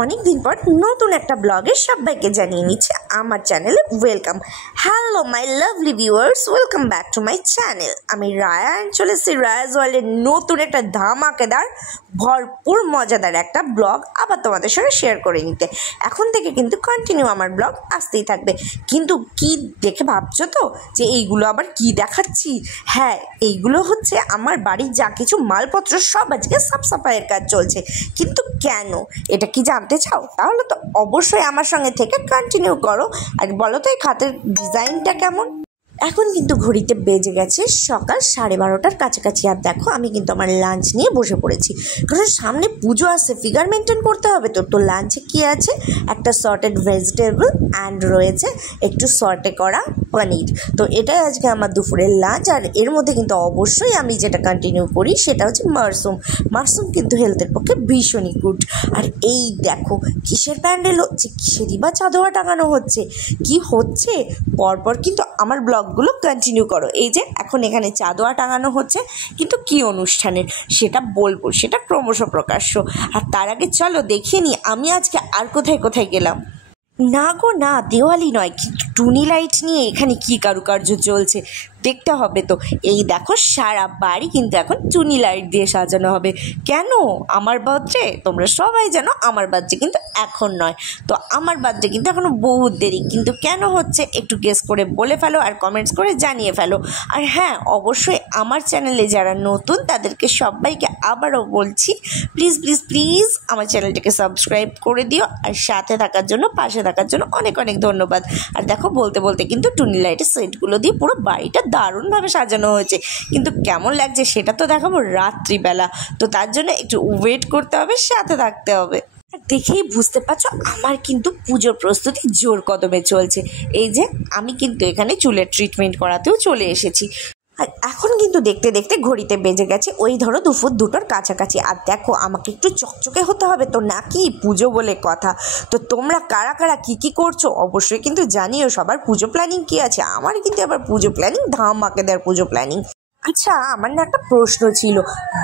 অনেক দিন পর নতুন একটা ব্লগে সবাইকে জানিয়ে নিচ্ছে আমার চ্যানেলে welcome. Hello my lovely viewers, welcome back to my channel. আমি রায়া চলে এসেছি রায়াজ ওয়ার্ল্ডের নতুন একটা ধামাকেদার ভরপুর মজাদার একটা ব্লগ আবার তোমাদের সঙ্গে শেয়ার করে নিতে। এখন থেকে কিন্তু কন্টিনিউ আমার ব্লগ আসতেই থাকবে। কিন্তু কি দেখে ভাবছো তো যে এইগুলো আবার কি দেখাচ্ছি? হ্যাঁ, এইগুলো হচ্ছে আমার বাড়ির যা কিছু মালপত্র সব আজকে সাফ সাফাইয়ের কাজ চলছে। কিন্তু কেন, এটা কি জানতে চাও? তাহলে তো অবশ্যই আমার সঙ্গে থেকে কন্টিনিউ করো। আর বলো তো এই খাতের ডিজাইনটা কেমন? এখন কিন্তু ঘড়িতে বেজে গেছে সকাল 12:30 কাছাকাছি। আর দেখো আমি কিন্তু আমার লাঞ্চ নিয়ে বসে পড়েছি, কারণ সামনে পুজো আসছে, ফিগার মেনটেন করতে হবে। তো লাঞ্চে কী আছে? একটা সর্টেড ভেজিটেবল অ্যান্ড রয়েছে একটু সর্টে করা পনির। তো এটাই আজকে আমার দুপুরের লাঞ্চ। আর এর মধ্যে কিন্তু অবশ্যই আমি যেটা কন্টিনিউ করি সেটা হচ্ছে মাশরুম কিন্তু হেলথের পক্ষে ভীষণই গুড। আর এই দেখো কিসের প্যান্ডেল হচ্ছে, কিসেরই বা চাঁদোয়া টাঙানো হচ্ছে, কি হচ্ছে পরপর কিন্তু আমার ব্লগগুলো কন্টিনিউ করো। এই যে এখন এখানে চাঁদোয়া টাঙানো হচ্ছে, কিন্তু কি অনুষ্ঠানের সেটা বলবো, সেটা ক্রমশ প্রকাশ্য। আর তার আগে চলো দেখিয়ে নিই আমি আজকে আর কোথায় কোথায় গেলাম। না গো না, দেওয়ালি নয়, কিন্তু টুনি লাইট নিয়ে এখানে কি কারুকার্য চলছে দেখতে হবে। তো এই দেখো সারা বাড়ি কিন্তু এখন টুনি লাইট দিয়ে সাজানো হবে। কেন? আমার বার্থডে, তোমরা সবাই জানো আমার বার্থডে কিন্তু এখন নয়। তো আমার বার্থডে কিন্তু এখনও বহুত দেরি। কিন্তু কেন হচ্ছে একটু গেস করে বলে ফেলো আর কমেন্টস করে জানিয়ে ফেলো। আর হ্যাঁ, অবশ্যই আমার চ্যানেলে যারা নতুন তাদেরকে সবাইকে আবারও বলছি, প্লিজ প্লিজ প্লিজ আমার চ্যানেলটাকে সাবস্ক্রাইব করে দিও। আর সাথে থাকার জন্য, পাশে থাকার জন্য অনেক অনেক ধন্যবাদ। আর দেখো বলতে বলতে কিন্তু টুনি লাইটের সেটগুলো দিয়ে পুরো বাড়িটা দারুণভাবে সাজানো হয়েছে। কিন্তু কেমন লাগছে সেটা তো দেখাবো রাত্রিবেলা। তো তার জন্য একটু ওয়েট করতে হবে, সাথে থাকতে হবে। আর দেখেই বুঝতে পারছো আমার কিন্তু পুজোর প্রস্তুতি জোর কদমে চলছে। এই যে আমি কিন্তু এখানে চুলের ট্রিটমেন্ট করাতেও চলে এসেছি। আর এখন কিন্তু দেখতে দেখতে ঘড়িতে বেজে গেছে ওই ধরো দুপুর 2টোর কাছাকাছি। আর দেখো আমাকে একটু চকচকে হতে হবে তো, নাকি পুজো বলে কথা। তো তোমরা কারা কারা কী করছো অবশ্যই কিন্তু জানিও। সবার পুজো প্ল্যানিং কী আছে? আমার কিন্তু আবার পুজো প্ল্যানিং ধামাকেদার পুজো প্ল্যানিং। আচ্ছা, আমার না একটা প্রশ্ন ছিল।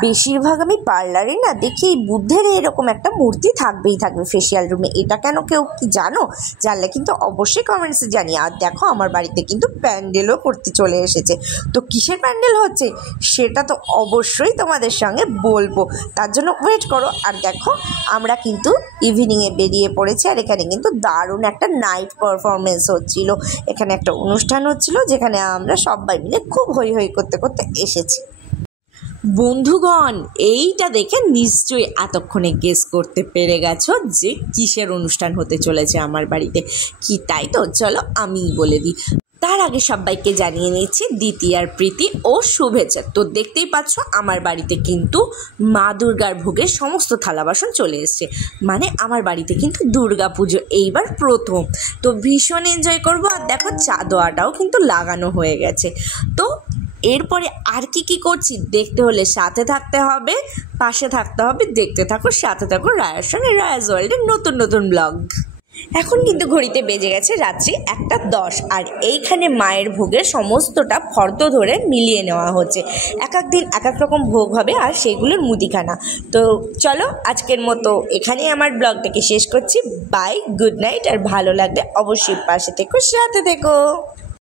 বেশিরভাগ আমি পার্লারে না দেখি এই বুদ্ধের এরকম একটা মূর্তি থাকবে ফেসিয়াল রুমে। এটা কেন, কেউ কি জানো? জানলে কিন্তু অবশ্যই কমেন্টসে জানিয়ে। আর দেখো আমার বাড়িতে কিন্তু প্যান্ডেলও করতে চলে এসেছে। তো কিসের প্যান্ডেল হচ্ছে সেটা তো অবশ্যই তোমাদের সঙ্গে বলবো, তার জন্য ওয়েট করো। আর দেখো আমরা কিন্তু ইভিনিংয়ে বেরিয়ে পড়েছি। আর এখানে কিন্তু দারুণ একটা নাইট পারফরমেন্স হচ্ছিল। এখানে একটা অনুষ্ঠান হচ্ছিল যেখানে আমরা সবাই মিলে খুব হই হই করতে করতে এসেছি। বন্ধুগণ, এইটা দেখে নিশ্চয়ই এতক্ষণে গেস করতে পেরে গেছো যে কিসের অনুষ্ঠান হতে চলেছে আমার বাড়িতে। কি তাই তো? চলো আমিই বলে দিই। তার আগে সবাইকে জানিয়ে নিচ্ছি দ্বিতীয়ার প্রীতি ও শুভেচ্ছা। তো দেখতেই পাচ্ছ আমার বাড়িতে কিন্তু মা দুর্গার ভোগের সমস্ত থালা বাসন চলে এসছে। মানে আমার বাড়িতে কিন্তু দুর্গা পুজো এইবার প্রথম। তো ভীষণ এনজয় করবো। আর দেখো চাঁদোয়াটাও কিন্তু লাগানো হয়ে গেছে। তো এরপরে আর কি করছি দেখতে হলে সাথে থাকতে হবে, পাশে থাকতে হবে। দেখতে থাকো, সাথে থাকো রায়ার সঙ্গে রায়াজ ওয়ার্ল্ডের নতুন নতুন ব্লগ। এখন কিন্তু ঘড়িতে বেজে গেছে রাত্রি 1:10। আর এইখানে মায়ের ভোগের সমস্তটা ফর্দ ধরে মিলিয়ে নেওয়া হচ্ছে। এক এক দিন এক এক রকম ভোগ হবে আর সেইগুলোর মুদিখানা। তো চলো আজকের মতো এখানেই আমার ব্লগটাকে শেষ করছি। By, good night. আর ভালো লাগলে অবশ্যই পাশে থেকো, সাথে থেকো।